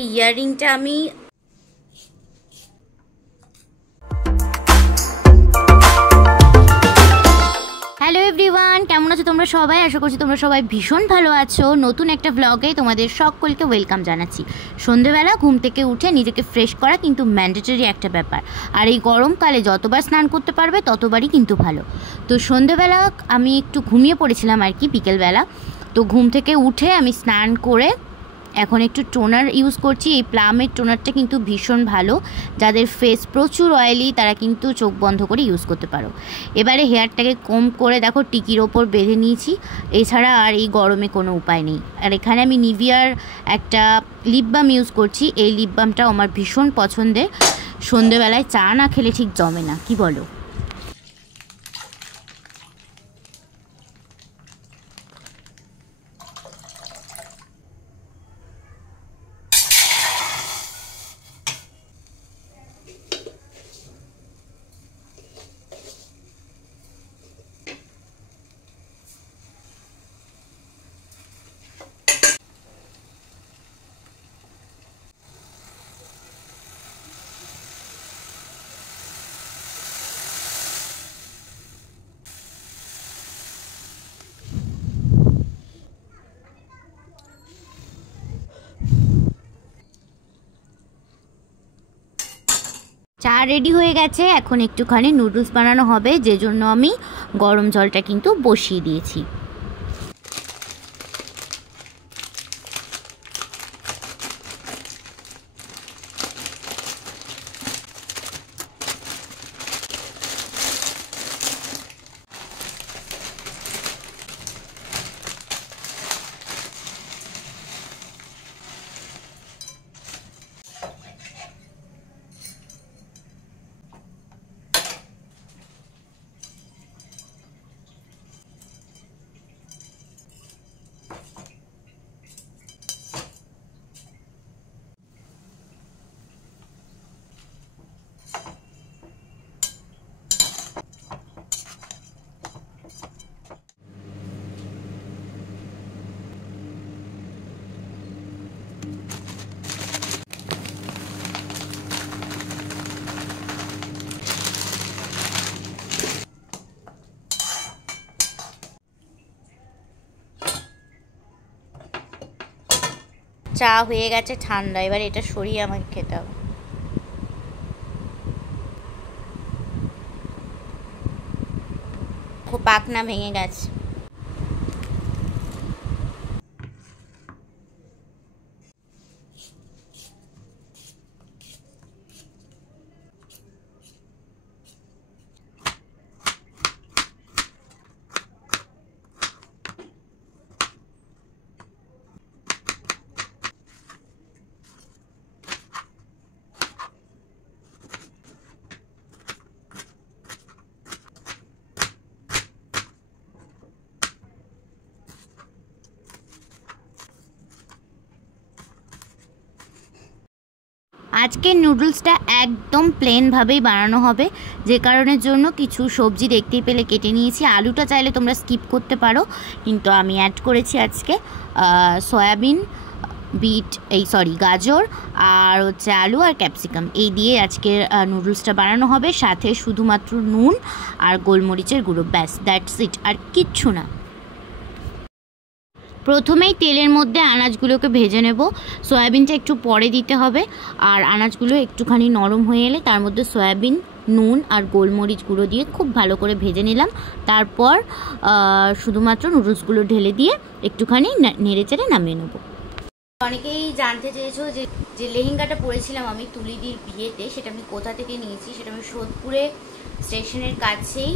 এই ইয়াররিংটা আমি hello everyone, কেমন আছো তোমরা সবাই? আশা করছি তোমরা সবাই ভীষণ ভালো আছো। নতুন একটা ব্লগে তোমাদের সকলকে ওয়েলকাম জানাচ্ছি। সন্ধ্যেবেলা ঘুম থেকে উঠে নিজেকে ফ্রেশ করা কিন্তু ম্যান্ডেটরি একটা ব্যাপার, আর এই গরমকালে যতবার স্নান করতে পারবে ততবারই কিন্তু ভালো। তো সন্ধ্যেবেলা আমি একটু ঘুমিয়ে পড়েছিলাম আর কি, বিকেলবেলা। তো ঘুম থেকে উঠে আমি স্নান করে এখন একটু টোনার ইউজ করছি। এই প্লামের টোনারটা কিন্তু ভীষণ ভালো, যাদের ফেস প্রচুর অয়েলি তারা কিন্তু চোখ বন্ধ করে ইউজ করতে পারো। এবারে হেয়ারটাকে কম করে দেখো টিকির ওপর বেঁধে নিয়েছি, এছাড়া আর এই গরমে কোনো উপায় নেই। আর এখানে আমি নিভিয়ার একটা লিপ বাম ইউজ করছি। এই লিপ বামটাও আমার ভীষণ পছন্দের, সন্ধেবেলায় চা না খেলে ঠিক জমে না, কি বলো? চা রেডি হয়ে গেছে, এখন একটুখানি নুডলস বানানো হবে, যে জন্য আমি গরম জলটা কিন্তু বসিয়ে দিয়েছি। চা হয়ে গেছে ঠান্ডা, এবার এটা সরিয়ে আমাকে খেতে হবে। খুব পাকনা ভেঙে গেছে। আজকের নুডলসটা একদম প্লেনভাবেই বানানো হবে, যে কারণের জন্য কিছু সবজি দেখতেই পেলে কেটে নিয়েছি। আলুটা চাইলে তোমরা স্কিপ করতে পারো, কিন্তু আমি অ্যাড করেছি আজকে সয়াবিন, গাজর আর হচ্ছে আলু আর ক্যাপসিকাম, এই দিয়ে আজকের নুডলসটা বানানো হবে। সাথে শুধুমাত্র নুন আর গোলমরিচের গুঁড়ো, ব্যাস, দ্যাটস ইট, আর কিচ্ছু না। প্রথমেই তেলের মধ্যে আনাজগুলোকে ভেজে নেব। সয়াবিনটা একটু পরে দিতে হবে, আর আনাজগুলো একটুখানি নরম হয়ে এলে তার মধ্যে সয়াবিন, নুন আর গোলমরিচ গুঁড়ো দিয়ে খুব ভালো করে ভেজে নিলাম। তারপর শুধুমাত্র নুডলসগুলো ঢেলে দিয়ে একটুখানি নেড়ে চেড়ে নামিয়ে নেব। অনেকেই জানতে চেয়েছো যে লেহেঙ্গাটা পরেছিলাম আমি তুলিদির বিয়েতে, সেটা আমি কোথা থেকে নিয়েছি। সেটা আমি সোদপুরে স্টেশনের কাছেই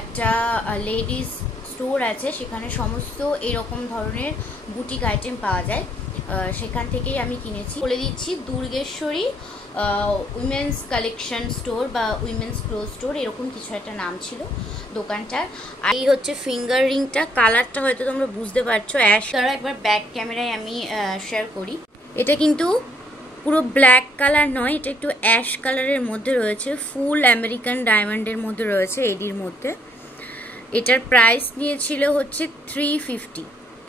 একটা লেডিস স্টোর আছে, সেখানে সমস্ত এরকম ধরনের বুটিক আইটেম পাওয়া যায়, সেখান থেকেই আমি কিনেছি। বলে দিচ্ছি, দুর্গেশ্বরী উইমেন্স কালেকশন স্টোর বা উইমেন্স ক্লোথ স্টোর, এরকম কিছু একটা নাম ছিল দোকানটার। আর এই হচ্ছে ফিঙ্গার রিংটা, কালারটা হয়তো তোমরা বুঝতে পারছো অ্যাশ কালার। একবার ব্যাক ক্যামেরায় আমি শেয়ার করি। এটা কিন্তু পুরো ব্ল্যাক কালার নয়, এটা একটু অ্যাশ কালারের মধ্যে রয়েছে, ফুল আমেরিকান ডায়মন্ডের মধ্যে রয়েছে এডির মধ্যে। এটার প্রাইস নিয়েছিল হচ্ছে 350।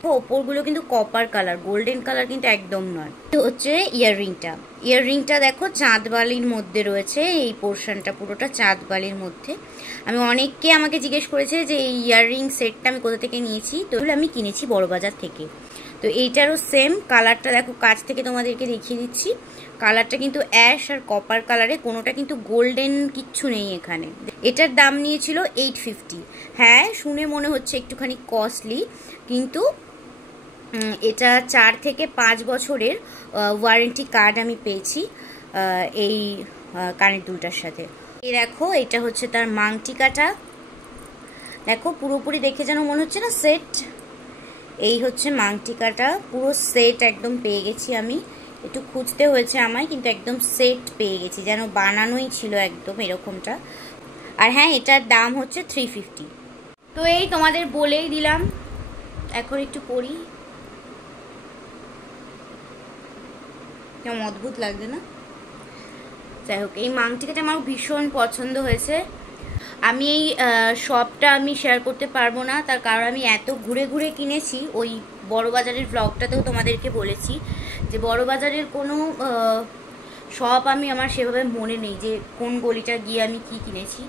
ওপরগুলো কিন্তু কপার কালার, গোল্ডেন কালার কিন্তু একদম নয়। হচ্ছে ইয়াররিংটা দেখো চাঁদ বালির মধ্যে রয়েছে, এই পোর্শনটা পুরোটা চাঁদ বালির মধ্যে। আমি অনেককে আমাকে জিজ্ঞেস করেছে যে এই ইয়াররিং সেটটা আমি কোথা থেকে নিয়েছি, তো আমি কিনেছি বড়বাজার থেকে। তো এইটারও সেম কালারটা দেখো, কাছ থেকে তোমাদেরকে দেখিয়ে দিচ্ছি। কালারটা কিন্তু অ্যাশ আর কপার কালারে, কোনোটা কিন্তু গোল্ডেন কিচ্ছু নেই এখানে। এটার দাম নিয়েছিল 850। হ্যাঁ, শুনে মনে হচ্ছে একটুখানি কস্টলি, কিন্তু এটা 4 থেকে 5 বছরের ওয়ারেন্টি কার্ড আমি পেয়েছি এই কানের দুলটার সাথে। এই দেখো, এটা হচ্ছে তার মাংটিকাটা, দেখো পুরোপুরি দেখে যেন মনে হচ্ছে না সেট। এই হচ্ছে মাংটিকাটা, পুরো সেট একদম পেয়ে গেছি আমি। একটু খুঁজতে হয়েছে আমায়, কিন্তু একদম সেট পেয়ে গেছি, যেন বানানোই ছিল একদম এরকমটা। আর হ্যাঁ, এটার দাম হচ্ছে 350। তো এই তোমাদের বলেই দিলাম, এখন একটু পরি, কেমন অদ্ভুত লাগছে না? যাই হোক, এই মাংটিকাটা আমার ভীষণ পছন্দ হয়েছে। আমি এই শপটা আমি শেয়ার করতে পারবো না, তার কারণ আমি এত ঘুরে ঘুরে কিনেছি। ওই বড়বাজারের ব্লগটাতেও তোমাদেরকে বলেছি যে বড়বাজারের কোনো শপ আমার সেভাবে মনে নেই যে কোন গলিটা গিয়ে আমি কি কিনেছি।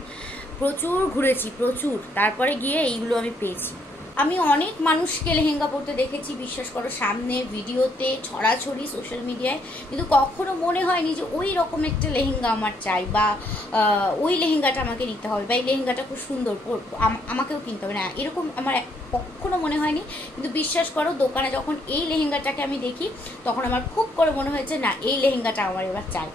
প্রচুর ঘুরেছি, প্রচুর, তারপরে গিয়ে এইগুলো আমি পেয়েছি। আমি অনেক মানুষকে লেহেঙ্গা পরতে দেখেছি, বিশ্বাস করো, সামনে ভিডিওতে ছড়াছড়ি সোশ্যাল মিডিয়ায়, কিন্তু কখনো মনে হয়নি যে ওই রকম একটা লেহেঙ্গা আমার চাই, বা ওই লেহেঙ্গাটা আমাকে নিতে হবে, বা এই লেহেঙ্গাটা খুব সুন্দর আমাকেও কিনতে হবে না, এরকম আমার কখনো মনে হয়নি। কিন্তু বিশ্বাস করো, দোকানে যখন এই লেহেঙ্গাটাকে আমি দেখি, তখন আমার খুব করে মনে হয়েছে না, এই লেহেঙ্গাটা আমার এবার চাই।